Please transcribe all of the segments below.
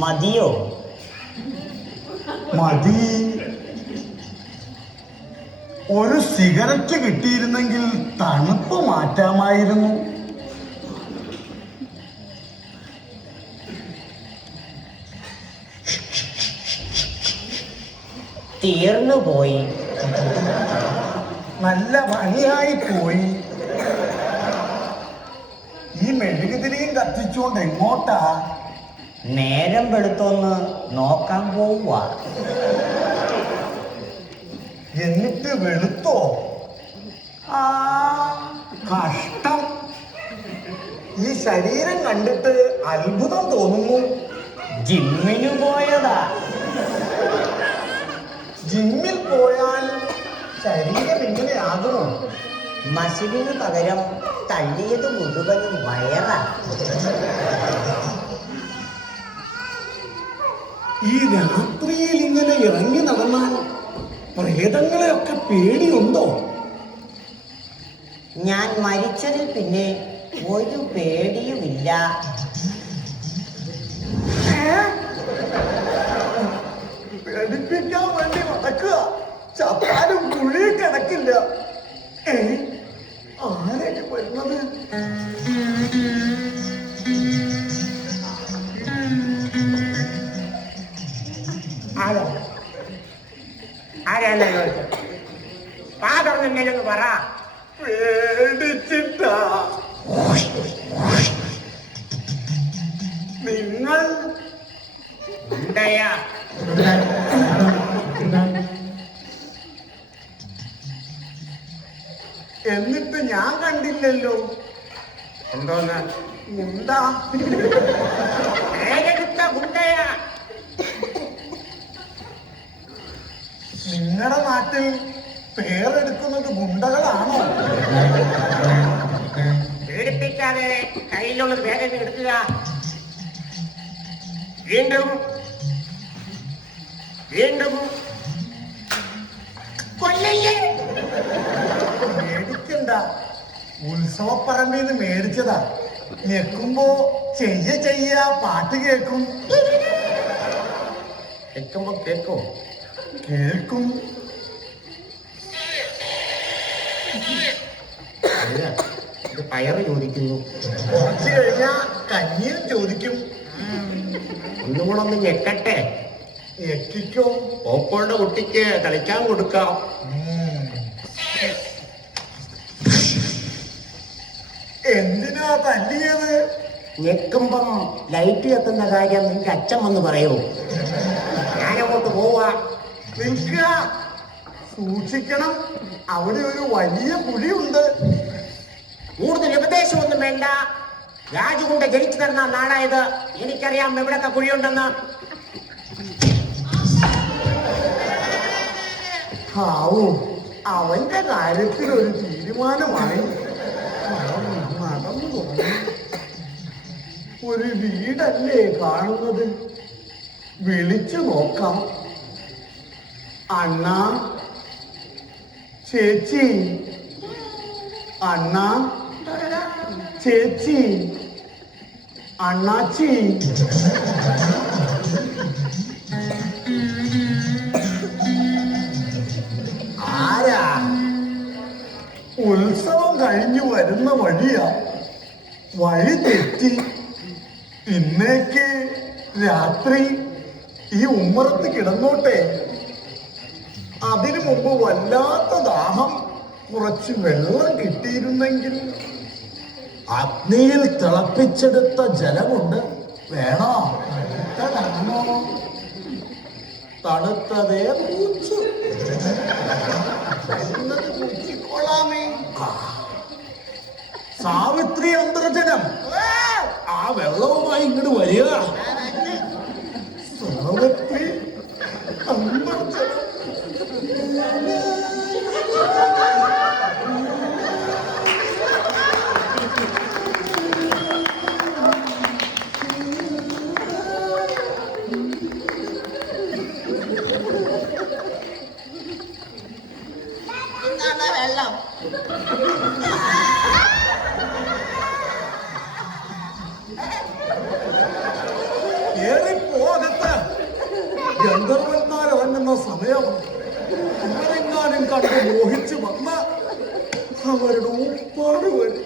മതിയോ? മതി. ഒരു സിഗരറ്റ് കിട്ടിയിരുന്നെങ്കിൽ തണുപ്പ് മാറ്റാമായിരുന്നു. തീർന്നുപോയി. നല്ല പണിയായി പോയി. ഈ മെഴുകുതിരിയും കത്തിച്ചുകൊണ്ട് എങ്ങോട്ടാ? നേരം വെളുത്തൊന്ന് നോക്കാൻ പോവുക. എന്നിട്ട് വെളുത്തോ? ആ, കഷ്ടം. ഈ ശരീരം കണ്ടിട്ട് അത്ഭുതം തോന്നുന്നു. ജിമ്മിന് പോയതാ. ജിമ്മിൽ പോയാൽ ശരീരം ഇങ്ങനെയാകുമോ? മസിലിന് പകരം തള്ളിയത് മുഴുവനും വയറാ. ഈ രാത്രിയിൽ ഇങ്ങനെ ഇറങ്ങി നടന്നാൽ പ്രേതങ്ങളെയൊക്കെ പേടിയുണ്ടോ? ഞാൻ മരിച്ചതിൽ പിന്നെ ഒരു പേടിയുമില്ല. പേടിപ്പിക്കാൻ വേണ്ടി നടക്കുക. ചത്താലും കുഴിയിൽ കിടക്കില്ല. ആരൊക്കെ വരുന്നത്? ആരാന്ന് പാതൊന്നില്ലെന്ന് പറ. പേടിച്ചിട്ടാ. നിങ്ങൾ ഉണ്ടയാ? എന്നിട്ട് ഞാൻ കണ്ടില്ലല്ലോ. എന്തോന്ന്? എന്താ? പേരെടുത്ത ഗുണ്ടയാ. നിങ്ങളുടെ നാട്ടിൽ പേരെടുക്കുന്നത് ഗുണ്ടകളാണോ? പേടിപ്പിക്കാതെ കയ്യിലുള്ള പേരെ എടുക്കുക. വീണ്ടും വീണ്ടും കൊല്ലല്ലേ. മേടിക്കണ്ട. ഉത്സവപ്പറമ്പിൽ നിന്ന് മേടിച്ചതാ. ഞെക്കുമ്പോ ചെയ്യ പാട്ട് കേൾക്കും. കേൾക്കുമ്പോ കേൾക്കും. കേൾക്കും. ഇത് പയറ് ചോദിക്കുന്നു. കുറച്ച് കഴിഞ്ഞാ കഞ്ഞിയും ചോദിക്കും. ഒന്നുകൂടെ ഒന്ന് ഞെക്കട്ടെ. ഞെക്കിക്കോ. ഓപ്പോളുടെ കുട്ടിക്ക് കളിക്കാൻ കൊടുക്കാം. എന്തിനാ തല്ലിയത്? ഞെക്കുമ്പം ലൈറ്റ് കത്തുന്ന കാര്യം നിന്റെ അച്ഛൻ വന്ന് പറയൂ. ഞാനങ്ങോട്ട് പോവാ. നിൽക്കുക. സൂക്ഷിക്കണം. അവിടെ ഒരു വലിയ കുഴിയുണ്ട്. കൂടുതൽ ഉപദേശമൊന്നും വേണ്ട. രാജുകുണ്ട ജനിച്ചു തരുന്ന നാടായത്. എനിക്കറിയാം എവിടൊക്കെ കുഴിയുണ്ടെന്ന്. ആവൂ, അവന്റെ കാര്യത്തിൽ ഒരു തീരുമാനമായി. നടന്നു തുടങ്ങി. ഒരു വീടല്ലേ കാണുന്നത്? വിളിച്ചു നോക്കാം. അണ്ണ, ചേച്ചി. അണ്ണ, ചേച്ചി, അണ്ണാച്ചി. ആരാ? ഉത്സവം കഴിഞ്ഞു വരുന്ന വഴിയാ. വഴി തെറ്റി. ഇന്നേക്ക് രാത്രി ഈ ഉമ്മറത്ത് കിടന്നോട്ടെ. അതിനു മുമ്പ് വല്ലാത്ത ദാഹം. കുറച്ച് വെള്ളം കിട്ടിയിരുന്നെങ്കിൽ. അഗ്നിയിൽ തിളപ്പിച്ചെടുത്ത ജലമുണ്ട്. വേണോ? തണുത്തതാണോ? തണുത്തതേ കുടിച്ചു. കുടിച്ചിക്കോളാമേ. സാവിത്രി അന്തർജനം, ആ വെള്ളവുമായി ഇങ്ങോട്ട് വരിക. സാവിത്രി അന്തർജനം. വെള്ളം ഏറിപ്പോ വരണു ഉപ്പാട് വരും.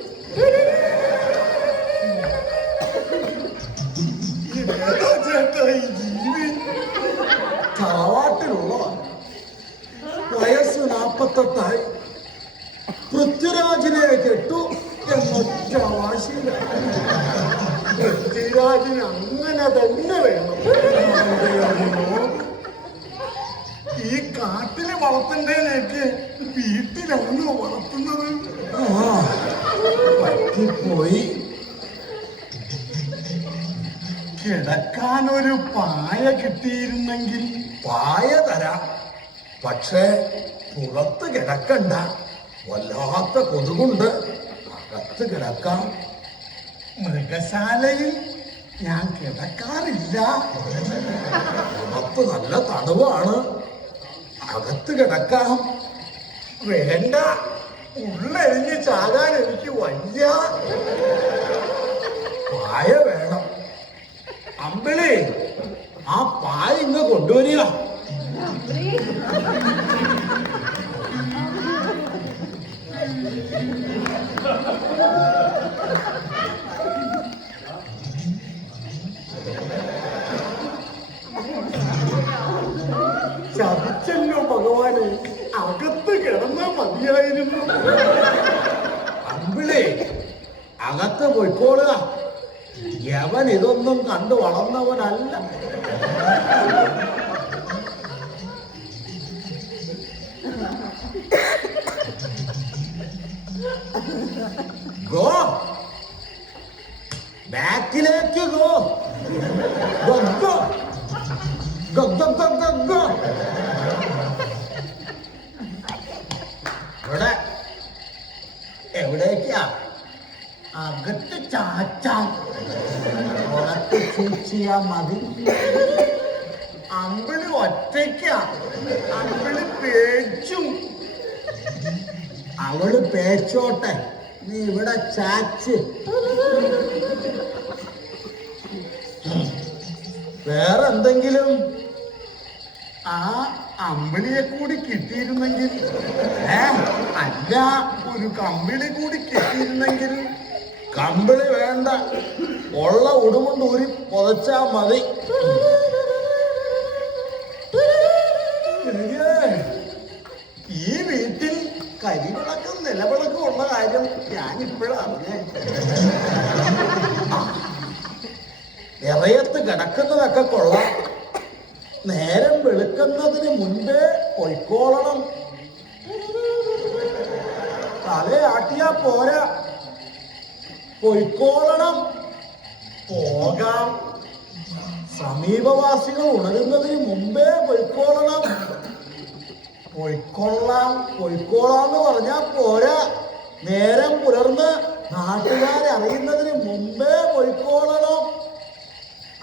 ഇതേതാ ചേട്ടാ ഈ ജീവി? തറവാട്ടിലുള്ളതാണ്. വയസ്സ് 48. പൃഥ്വിരാജിനെ കെട്ടു എന്നൊറ്റ വാശിയില്ല. പൃഥ്വിരാജിന് അങ്ങനെ തന്നെ വേണം. ഈ കാട്ടില് വളർത്തേണ്ടതിനൊക്കെ വീട്ടിലാണോ വളർത്തുന്നത്? പറ്റിപ്പോയി. കിടക്കാനൊരു പായ കിട്ടിയിരുന്നെങ്കിൽ. പായ തരാം, പക്ഷേ പുറത്ത് കിടക്കണ്ട. വല്ലാത്ത കൊതുകുണ്ട്, അകത്ത് കിടക്കാം. മൃഗശാലയിൽ ഞാൻ കിടക്കാറില്ല. പുറത്ത് നല്ല തണുവാണ്, അകത്ത് കിടക്കാം. വേണ്ട, ഉള്ളെരിഞ്ഞ് ചാകാൻ എനിക്ക് വയ്യ. പായ വേണം. അമ്പിളി, ആ പായ ഇങ്ങ് കൊണ്ടുവരിക. ചതിച്ചല്ലോ ഭഗവാനെ, അകത്ത് കിടന്നാ മതിയായിരുന്നു. അമ്പിളി, അകത്ത് പോയിക്കോളുക. യവൻ ഇതൊന്നും കണ്ടു വളർന്നവനല്ല. ഗോ, ബാക്കിലേക്ക് go. Go go go go go go go. ഇവിടെ എവിടേക്കാ? അകത്ത് ചാച്ചാം, പുറത്ത് സൂക്ഷിയാ മതി. അമ്പിളി ഒറ്റയ്ക്കാ, അമ്പിളി പേച്ചും. അവള് പേച്ചോട്ടെ, നീ ഇവിടെ ചാച്ച്. വേറെന്തെങ്കിലും? ആ അമ്പിളിയെ കൂടി കിട്ടിയിരുന്നെങ്കിൽ. അല്ല, ഒരു കമ്പിളി കൂടി കിട്ടിയിരുന്നെങ്കിൽ. കമ്പിളി വേണ്ട, ഉള്ള ഉടുമുണ്ട് ഊരി പുതച്ചാ മതി. ഈ വീട്ടിൽ കരിവിളക്കും നിലവിളക്കും ഉള്ള കാര്യം ഞാനിപ്പോഴാണ്. ഇറയത്ത് കിടക്കുന്നതൊക്കെ കൊള്ളാം. നേരം വെളുക്കുന്നതിന് മുൻപേ പൊയ്ക്കോളണം. തലയാട്ടിയാ പോരാ, പൊയ്ക്കോളണം. പോകാം. സമീപവാസികൾ ഉണരുന്നതിന് മുമ്പേ പൊയ്ക്കോളണം. പൊയ്ക്കൊള്ളാം, പൊയ്ക്കോളാന്ന് പറഞ്ഞാ പോരാ. നേരം പുലർന്ന് നാട്ടുകാരെ അറിയുന്നതിന് മുമ്പേ പൊയ്ക്കോളണം.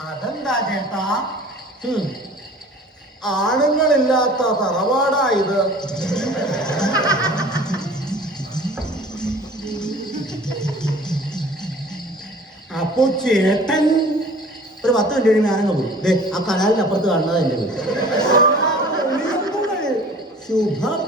അതെന്താ ചേട്ടാ? ആണുങ്ങളില്ലാത്ത തറവാടായത്. അപ്പോ ചേട്ടൻ ഒരു 10 മിനിറ്റ് കഴിയുമ്പോൾ ഞാനങ്ങ് പോയി. ആ കനാലിനപ്പുറത്ത് കാണുന്നത് എൻ്റെ വീട്. ശുഭം.